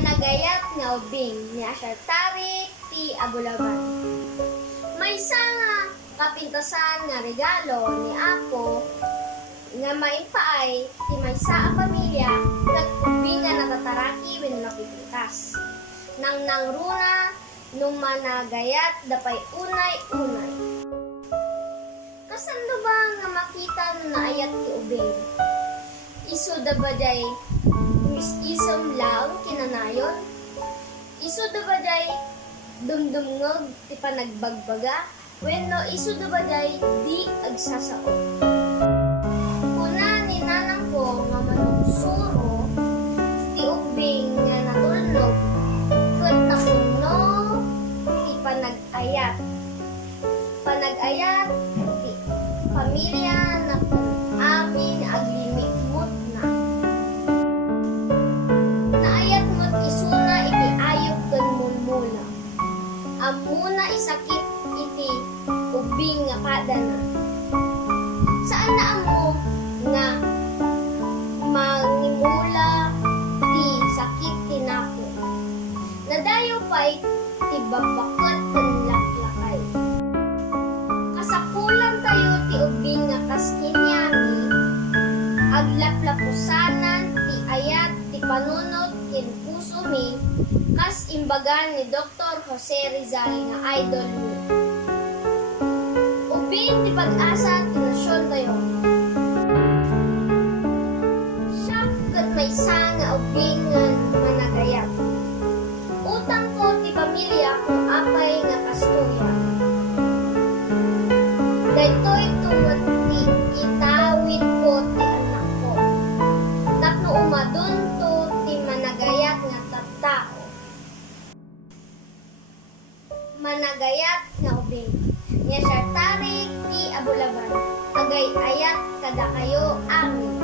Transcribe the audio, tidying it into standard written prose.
Managayat nga ubing ni Asyar Tarik ti Abulaban. Maysa nga kapintasan nga regalo ni Apo nga maimpaay ti maysa a pamilya ket ubing nga natataraki wenno napipintas. Nang nangruna nung managayat dapay unay-unay. Kasando ba nga makita no naayat ti ubing? Isu da ba day isom lang kinanayon? Isu da ba day dumdumngog ti panagbagbaga? Wenno isu da ba day di agsasao? Kuna ni nanang ko nga manugsuro ti ubing nga natulnog ket napuno ti panagayat. Panagayat ti pamilya na amin aglimikmot na. Naayat mo't isuna iti ayop ken mulmula. Amuna isakit iti ubing nga padana. Saan na amo nga mangimula ti sakit tinako. Nadayo pa'y ti babakat ken laklakay. Kasapulan tayo ti ubing nga kaskinyami, aglaplapusanan ti ayat ti panunot ken puso mi, kas imbagan ni Dr. Jose Rizal nga idol mi. Ubing ti pag-asa ti nasyon tayo. Siya ket maysa nga ubing nga managayat. Utang ko ti pamilya kung apay nga kastoya. Daytoy tungod ti itawid ko ti anak ko. Tapno umadun to ti managayat nga tattao. Managayat nga ubing. Nga siya tarik ti Abulaban. Agay ayat kada kayo amin.